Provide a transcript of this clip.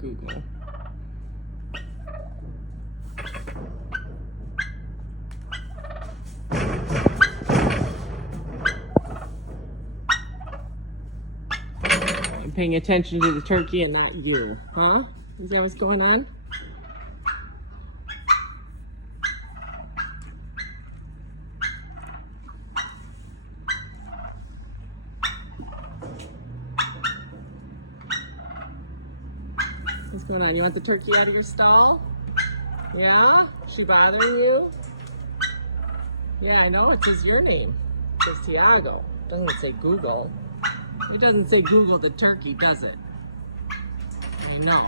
Google. I'm paying attention to the turkey and not you, huh? Is that what's going on? What's going on? You want the turkey out of your stall? Yeah? She bothering you? Yeah, I know. It says your name. It says Tiago. It doesn't say Google. It doesn't say Google the turkey, does it? I know.